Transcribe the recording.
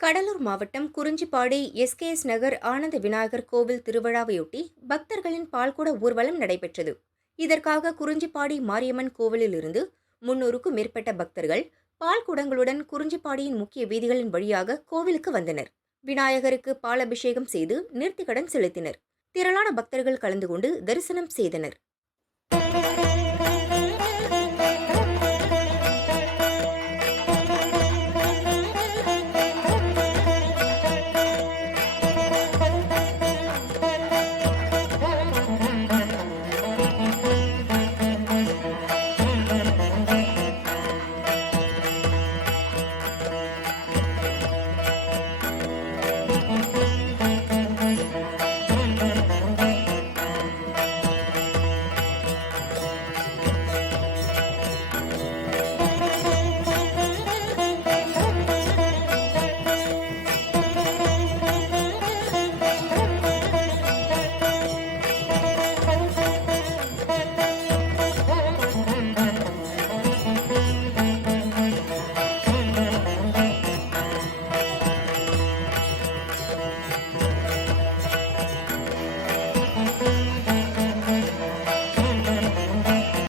கடலூர் மாவட்டம் குறிஞ்சிப்பாடி எஸ்கேஎஸ் நகர் ஆனந்த விநாயகர் கோவில் திருவிழாவையொட்டி பக்தர்களின் பால்குட ஊர்வலம் நடைபெற்றது. இதற்காக குறிஞ்சிப்பாடி மாரியம்மன் கோவிலிலிருந்து 300க்கும் மேற்பட்ட பக்தர்கள் பால்குடங்களுடன் குறிஞ்சிப்பாடியின் முக்கிய வீதிகளின் வழியாக கோவிலுக்கு வந்தனர். விநாயகருக்கு பால் அபிஷேகம் செய்து நேர்த்திக்கடன் செலுத்தினர். திரளான பக்தர்கள் கலந்து கொண்டு தரிசனம் செய்தனர்.